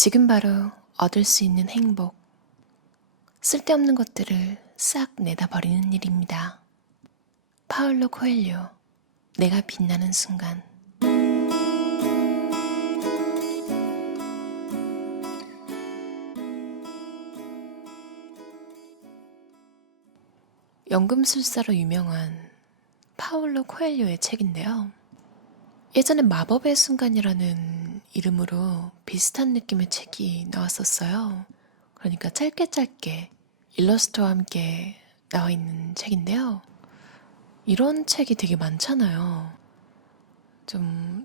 지금 바로 얻을 수 있는 행복, 쓸데없는 것들을 싹 내다 버리는 일입니다. 파울로 코엘료, 내가 빛나는 순간. 연금술사로 유명한 파울로 코엘료의 책인데요. 예전에 마법의 순간이라는 이름으로 비슷한 느낌의 책이 나왔었어요. 그러니까 짧게 일러스트와 함께 나와 있는 책인데요. 이런 책이 되게 많잖아요.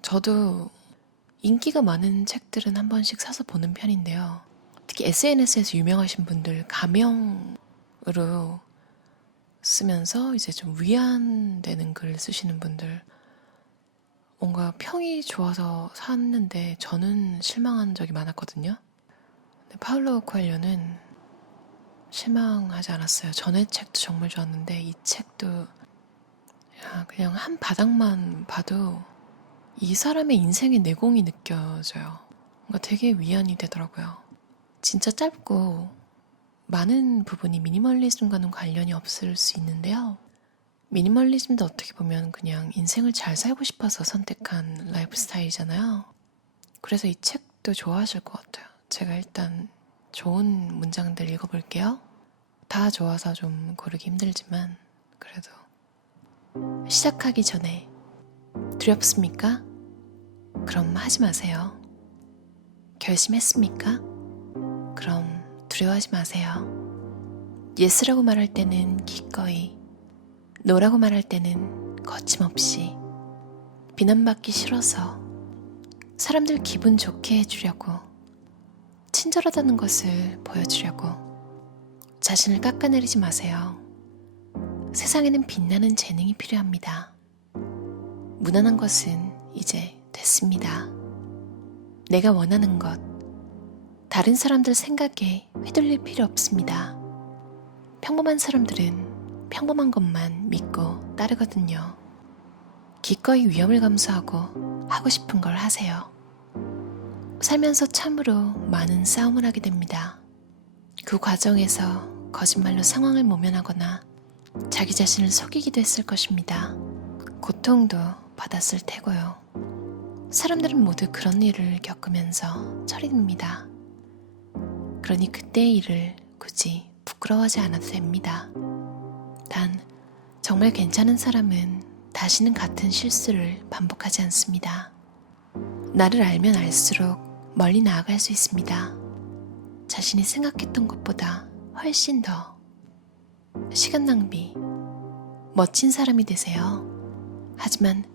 저도 인기가 많은 책들은 한 번씩 사서 보는 편인데요. 특히 SNS에서 유명하신 분들 가명으로 쓰면서 이제 좀 위안되는 글을 쓰시는 분들, 뭔가 평이 좋아서 샀는데 저는 실망한 적이 많았거든요. 근데 파울로 코엘료는 실망하지 않았어요. 전에 책도 정말 좋았는데 이 책도 그냥 한 바닥만 봐도 이 사람의 인생의 내공이 느껴져요. 뭔가 되게 위안이 되더라고요. 진짜 짧고 많은 부분이 미니멀리즘과는 관련이 없을 수 있는데요. 미니멀리즘도 어떻게 보면 그냥 인생을 잘 살고 싶어서 선택한 라이프 스타일이잖아요. 그래서 이 책도 좋아하실 것 같아요. 제가 일단 좋은 문장들 읽어볼게요. 다 좋아서 좀 고르기 힘들지만 그래도 시작하기 전에 두렵습니까? 그럼 하지 마세요. 결심했습니까? 그럼 두려워하지 마세요. 예스라고 말할 때는 기꺼이, 노라고 말할 때는 거침없이, 비난받기 싫어서, 사람들 기분 좋게 해주려고, 친절하다는 것을 보여주려고, 자신을 깎아내리지 마세요. 세상에는 빛나는 재능이 필요합니다. 무난한 것은 이제 됐습니다. 내가 원하는 것, 다른 사람들 생각에 휘둘릴 필요 없습니다. 평범한 사람들은 평범한 것만 믿고 따르거든요. 기꺼이 위험을 감수하고 하고 싶은 걸 하세요. 살면서 참으로 많은 싸움을 하게 됩니다. 그 과정에서 거짓말로 상황을 모면하거나 자기 자신을 속이기도 했을 것입니다. 고통도 받았을 테고요. 사람들은 모두 그런 일을 겪으면서 처리됩니다. 그러니 그때의 일을 굳이 부끄러워하지 않아도 됩니다. 단, 정말 괜찮은 사람은 다시는 같은 실수를 반복하지 않습니다. 나를 알면 알수록 멀리 나아갈 수 있습니다. 자신이 생각했던 것보다 훨씬 더. 시간 낭비, 멋진 사람이 되세요. 하지만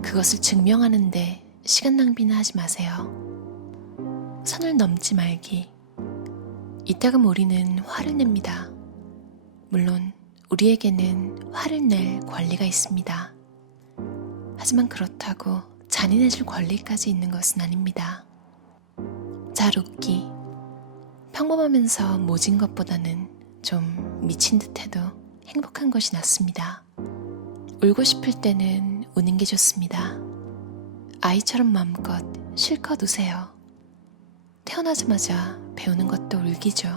그것을 증명하는데 시간 낭비는 하지 마세요. 선을 넘지 말기. 이따금 우리는 화를 냅니다. 물론 우리에게는 화를 낼 권리가 있습니다. 하지만 그렇다고 잔인해질 권리까지 있는 것은 아닙니다. 잘 웃기. 평범하면서 모진 것보다는 좀 미친 듯해도 행복한 것이 낫습니다. 울고 싶을 때는 우는 게 좋습니다. 아이처럼 마음껏 실컷 우세요. 태어나자마자 배우는 것도 울기죠.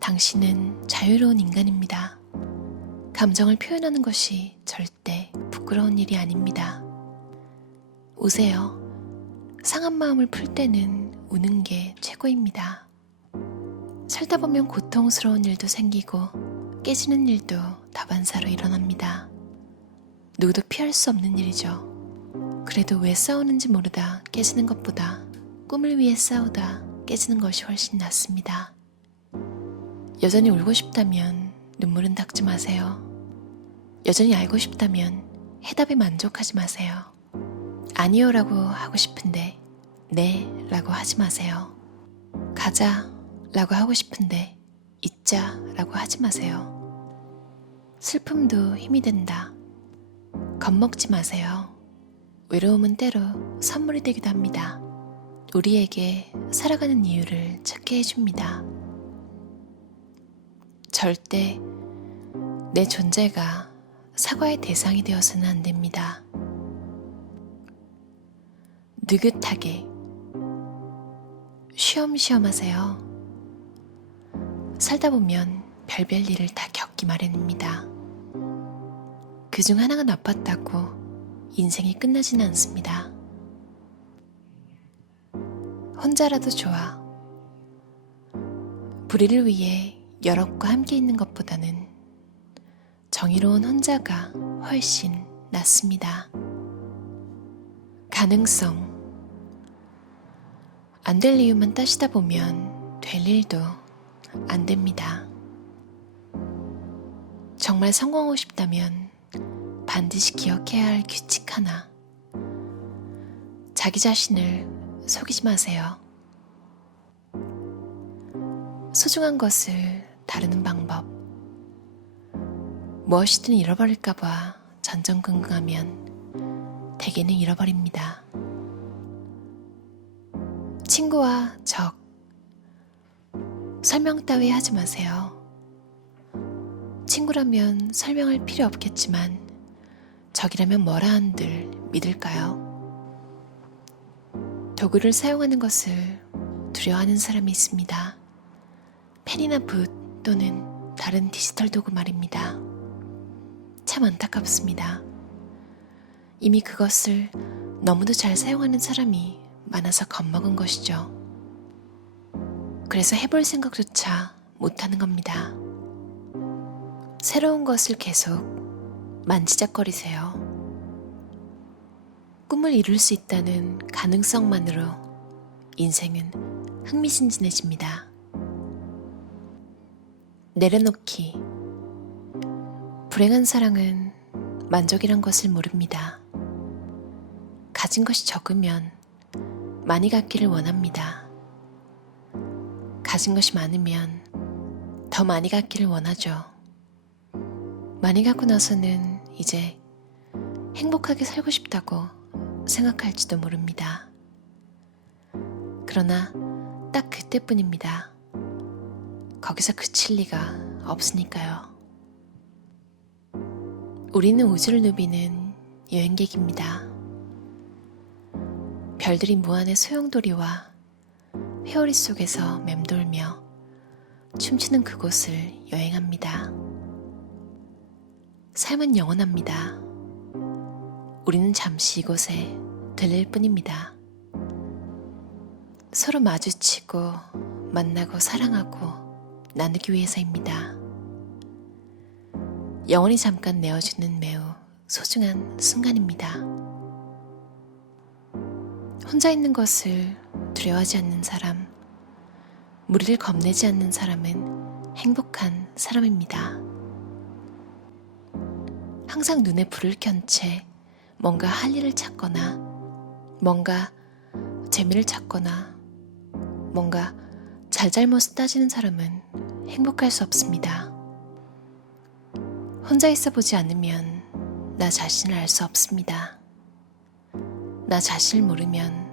당신은 자유로운 인간입니다. 감정을 표현하는 것이 절대 부끄러운 일이 아닙니다. 우세요. 상한 마음을 풀 때는 우는 게 최고입니다. 살다 보면 고통스러운 일도 생기고 깨지는 일도 다반사로 일어납니다. 누구도 피할 수 없는 일이죠. 그래도 왜 싸우는지 모르다 깨지는 것보다 꿈을 위해 싸우다 깨지는 것이 훨씬 낫습니다. 여전히 울고 싶다면 눈물은 닦지 마세요. 여전히 알고 싶다면 해답에 만족하지 마세요. 아니요라고 하고 싶은데 네 라고 하지 마세요. 가자 라고 하고 싶은데 있자 라고 하지 마세요. 슬픔도 힘이 된다. 겁먹지 마세요. 외로움은 때로 선물이 되기도 합니다. 우리에게 살아가는 이유를 찾게 해줍니다. 절대 내 존재가 사과의 대상이 되어서는 안 됩니다. 느긋하게 쉬엄쉬엄 하세요. 살다 보면 별별 일을 다 겪기 마련입니다. 그중 하나가 나빴다고 인생이 끝나지는 않습니다. 혼자라도 좋아. 불의를 위해 여럿과 함께 있는 것보다는 정의로운 혼자가 훨씬 낫습니다. 가능성. 안 될 이유만 따지다 보면 될 일도 안 됩니다. 정말 성공하고 싶다면 반드시 기억해야 할 규칙 하나. 자기 자신을 속이지 마세요. 소중한 것을 다루는 방법. 무엇이든 잃어버릴까봐 전전긍긍하면 대개는 잃어버립니다. 친구와 적. 설명 따위 하지 마세요. 친구라면 설명할 필요 없겠지만 적이라면 뭐라 한들 믿을까요? 도구를 사용하는 것을 두려워하는 사람이 있습니다. 펜이나 붓 또는 다른 디지털 도구 말입니다. 참 안타깝습니다. 이미 그것을 너무도 잘 사용하는 사람이 많아서 겁먹은 것이죠. 그래서 해볼 생각조차 못하는 겁니다. 새로운 것을 계속 만지작거리세요. 꿈을 이룰 수 있다는 가능성만으로 인생은 흥미진진해집니다. 내려놓기. 불행한 사랑은 만족이란 것을 모릅니다. 가진 것이 적으면 많이 갖기를 원합니다. 가진 것이 많으면 더 많이 갖기를 원하죠. 많이 갖고 나서는 이제 행복하게 살고 싶다고 생각할지도 모릅니다. 그러나 딱 그때뿐입니다. 거기서 그칠 리가 없으니까요. 우리는 우주를 누비는 여행객입니다. 별들이 무한의 소용돌이와 회오리 속에서 맴돌며 춤추는 그곳을 여행합니다. 삶은 영원합니다. 우리는 잠시 이곳에 들릴 뿐입니다. 서로 마주치고 만나고 사랑하고 나누기 위해서입니다. 영원히 잠깐 내어주는 매우 소중한 순간입니다. 혼자 있는 것을 두려워하지 않는 사람, 무리를 겁내지 않는 사람은 행복한 사람입니다. 항상 눈에 불을 켠 채 뭔가 할 일을 찾거나 뭔가 재미를 찾거나 뭔가 잘잘못을 따지는 사람은 행복할 수 없습니다. 혼자 있어 보지 않으면 나 자신을 알 수 없습니다. 나 자신을 모르면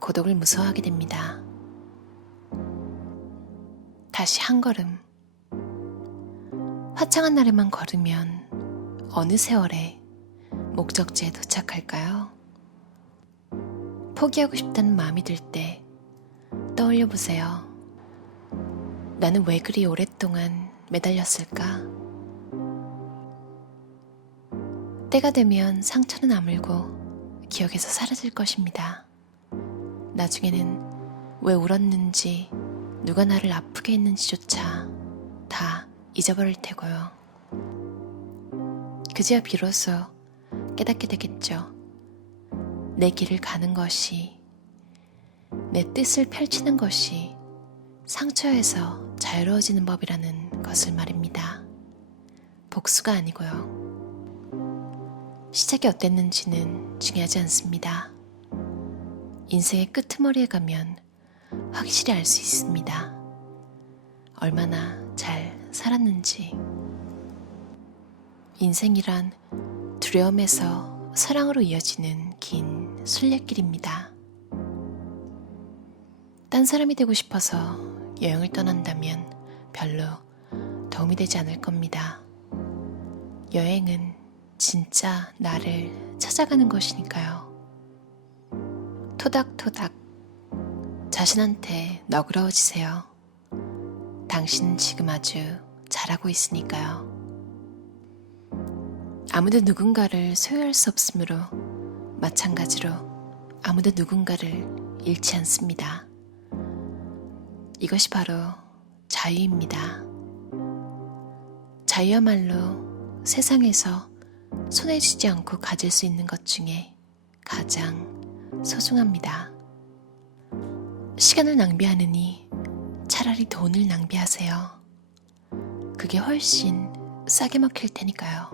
고독을 무서워하게 됩니다. 다시 한 걸음. 화창한 날에만 걸으면 어느 세월에 목적지에 도착할까요? 포기하고 싶다는 마음이 들 때 떠올려 보세요. 나는 왜 그리 오랫동안 매달렸을까? 때가 되면 상처는 아물고 기억에서 사라질 것입니다. 나중에는 왜 울었는지 누가 나를 아프게 했는지조차 다 잊어버릴 테고요. 그제야 비로소 깨닫게 되겠죠. 내 길을 가는 것이, 내 뜻을 펼치는 것이 상처에서 자유로워지는 법이라는 것을 말입니다. 복수가 아니고요. 시작이 어땠는지는 중요하지 않습니다. 인생의 끄트머리에 가면 확실히 알 수 있습니다. 얼마나 잘 살았는지. 인생이란 두려움에서 사랑으로 이어지는 긴 순례길입니다. 딴 사람이 되고 싶어서 여행을 떠난다면 별로 도움이 되지 않을 겁니다. 여행은 진짜 나를 찾아가는 것이니까요. 토닥토닥 자신한테 너그러워지세요. 당신은 지금 아주 잘하고 있으니까요. 아무도 누군가를 소유할 수 없으므로 마찬가지로 아무도 누군가를 잃지 않습니다. 이것이 바로 자유입니다. 자유야말로 세상에서 손에 쥐지 않고 가질 수 있는 것 중에 가장 소중합니다. 시간을 낭비하느니 차라리 돈을 낭비하세요. 그게 훨씬 싸게 먹힐 테니까요.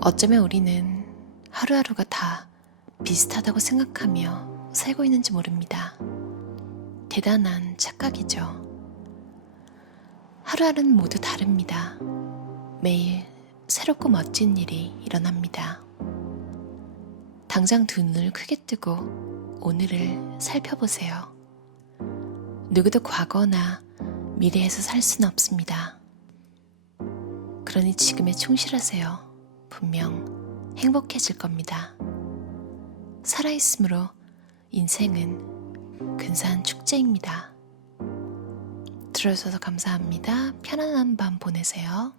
어쩌면 우리는 하루하루가 다 비슷하다고 생각하며 살고 있는지 모릅니다. 대단한 착각이죠. 하루하루는 모두 다릅니다. 매일 새롭고 멋진 일이 일어납니다. 당장 두 눈을 크게 뜨고 오늘을 살펴보세요. 누구도 과거나 미래에서 살 수는 없습니다. 그러니 지금에 충실하세요. 분명 행복해질 겁니다. 살아있으므로 인생은 근사한 축제입니다. 들어주셔서 감사합니다. 편안한 밤 보내세요.